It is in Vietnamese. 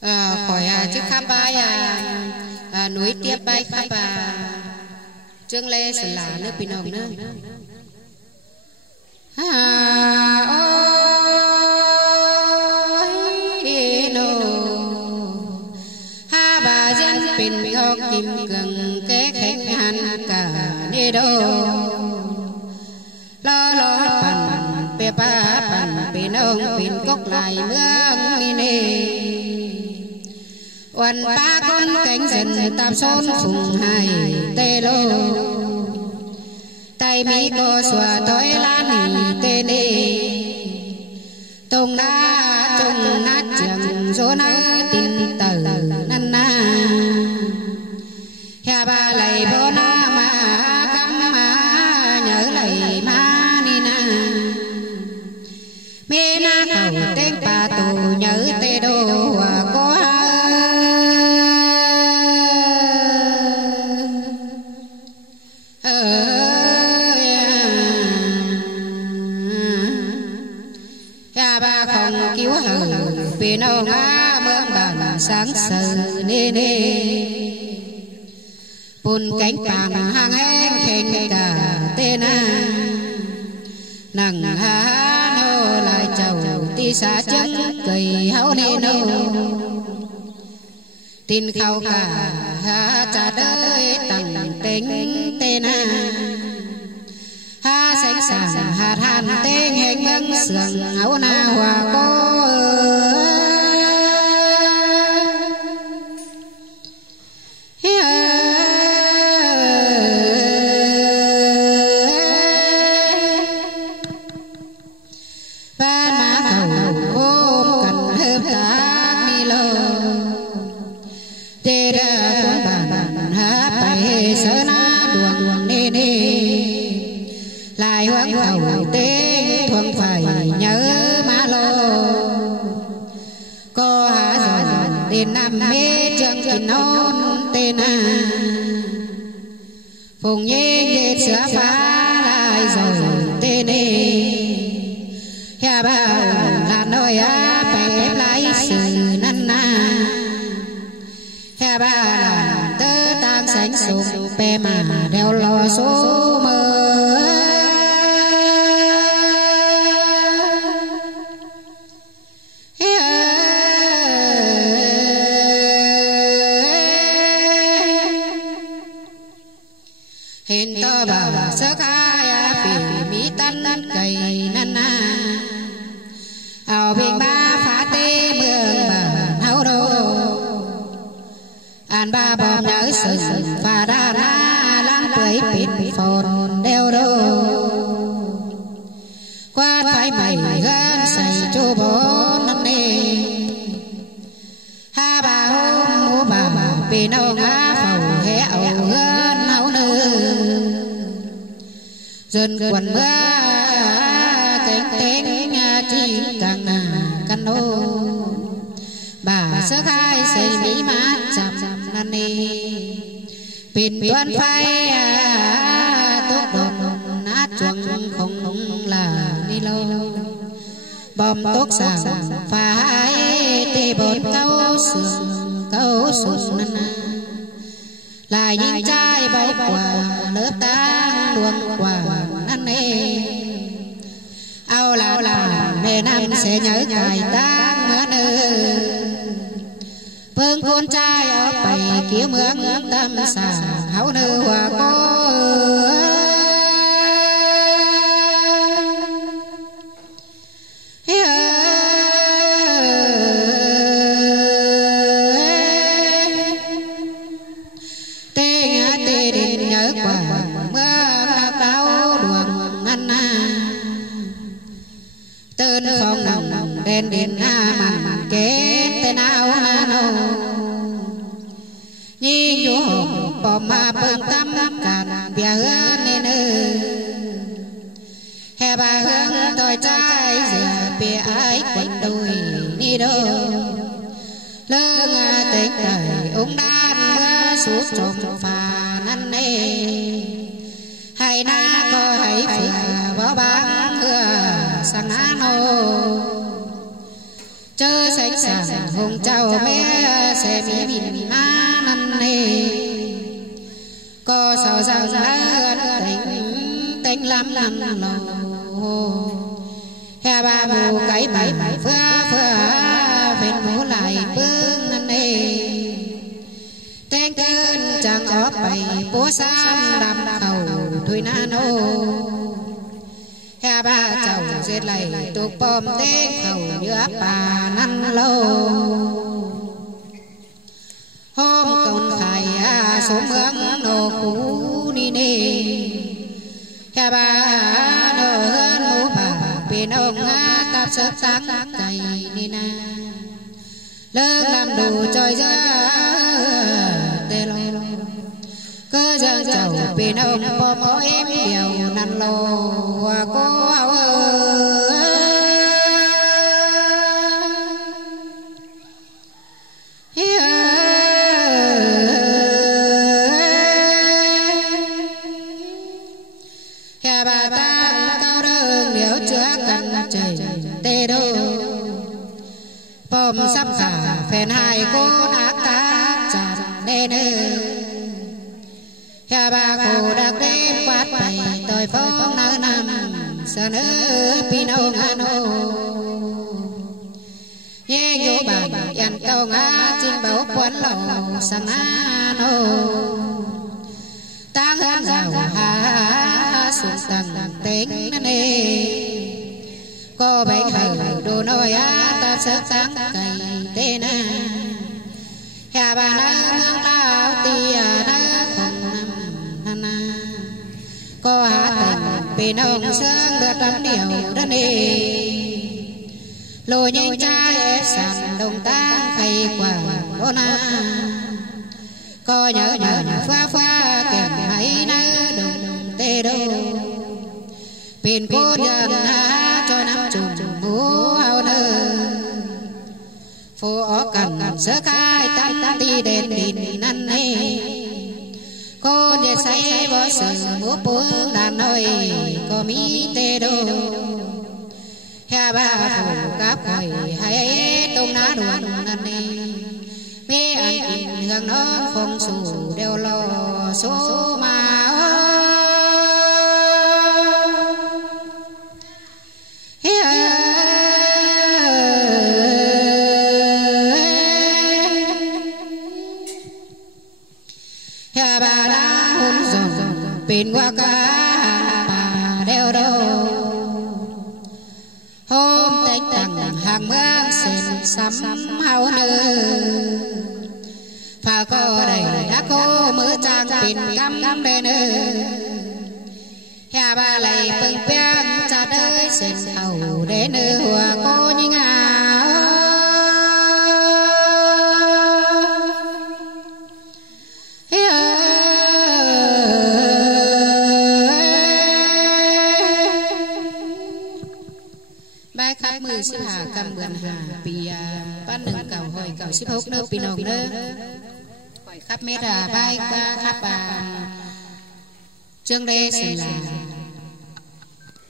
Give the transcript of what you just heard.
khỏi chiếc khắp bài núi tiếp bài khắp trương lê sửa lá nước bình hồng nữa ôi nô ha bà dân bình ngọc kim cường kế khách hàn cả nê đô lo lo phần bè ba phần bình ông bình cốc lại mương ni nê oan ba con cánh dần tam son phùng hai tê lô tay mi cô xòa thói lan tê nê tông na trông nát chẳng dỗ na tin tử năn na nhà ba lầy bố na mà cắm mà nhớ lầy ma ni na mê na khẩu tên bà tù nhớ tê đô có ba không cứu hờ vì nâu ngã mương bàn sáng sờ nê nê bùn cánh bàn hàng hén khen cả tên nằng há nô lại chầu ti xa chân cười háo nê nô tin khâu cả ha cha đới tầng tính tên ha sánh sàng hạt hàn tên hình băng sườn áo na hòa có ba má khẩu ôm cần hớp tá mi lô tê ra con bàn ha phải sơ na đường nê nê lại hoang khẩu tên thuần phải nhớ má lô có há dần đến năm mê chương trình nôn tên phùng nhê ghét sữa phá lại rồi tên nhà bảo là nói phải ép lại sự năn na nhà bà là tớ tăng sánh sụp bè mà đeo lò số mơ hiện to bà sơ khai phỉ mỹ tân cây năn na ảo bình ba phá tê mương bà hao đô an ba bom nhớ sự và đa na lang tuổi pin phồn đeo đô qua phải mày gan say chu bố năn nê ha bà hôm mua bà pin ông á phầu hé ẩu gan áo nư dân quần mưa cánh tên chi càng căn ô bà sơ khai xây mỹ mát chạm năn nê pin tuan phai tốt đồn nát chuông không là ni lô bom tốt sàng phai tê bột câu sườn năn lại nhìn trai bao quả lớp tang luồng quả năn nê ao là mẹ năm sẽ nhớ cài tang mưa nơ phương con trai ở bầy kia mướn tâm xà háo nơ hòa có tê đến nhớ quả mưa tao đường ngăn tên phòng nồng đèn đèn màn kế tên áo nâu nhi vô hồn bỏ mà bưng tâm cạn bia hương nên hè bà hương tôi trai giờ bia ai quanh đôi ni đô lương tình đời ung đan mưa suốt trộm phà năn nê hay na có hay phừa bó bám hưa sang á nô chớ sánh sàng hùng châu mẹ sẽ bị má năn nề có sao rằng đã tình tình lắm lắm lò hè ba mù cái bảy phơ phên mù lại bưng năn nề tên cơn chẳng óp bảy bố sam đam khẩu thôi na nô hè ba chầu giết lại tục bom tên khẩu như bà năn lâu hôm còn phải số mướn nô cú đi nê hè ba nô hơn mũ bà bên ông tạp sớp sáng cày đi na lớn làm đủ trôi ra tê lo cơ dân chầu bên ông bò mỏ em điều năn lô cô hè bà ta cao đơn liễu chứa cần trời tê đô bom sắp cả phèn hai cô ác cá chặt đê nơ hè bà cô đặc đêm quát bày tôi phong nơ nằm sợ nơ pin ông an ô nhé nhô bàn dàn câu ngã chim bảo quấn lầu sang an ô tăng hơn giàu hà xuống tầng tính nê có bánh hở đồ nồi ta sớt sáng cày tên hè bà nâng tao tia nâng có hát tình bên ông sương đưa trăm điều đất nê lùi nhanh trai ép sàn đồng tăng khay quả đô na có nhớ phá kèm mấy nơ đồng tê đô bên cô dân cho năm trùng hú hao nơ phố ó cần sơ khai tam ti đèn đìn năn nê cô để say bỏ sự múa buông đàn ơi có mỹ tê đô hè ba phủ cáp hồi hay tung ná đuồn năn nê mê ăn hương nó không sủ đều lo số mà bên qua cả bà đeo đâu hôm tách tặng hàng mương sền sắm hao nơ phà có đầy đã cô mưa trang bên cắm đê nơ hè bà lại bưng beng cha đơi sền hầu đê nơ hùa cô như ngà sư hà cầm vườn hà bì ban nâng cầu hồi cầu ship hốc nơ pì nồng nơ khỏi khắp mét bay qua khắp trương đê sừng là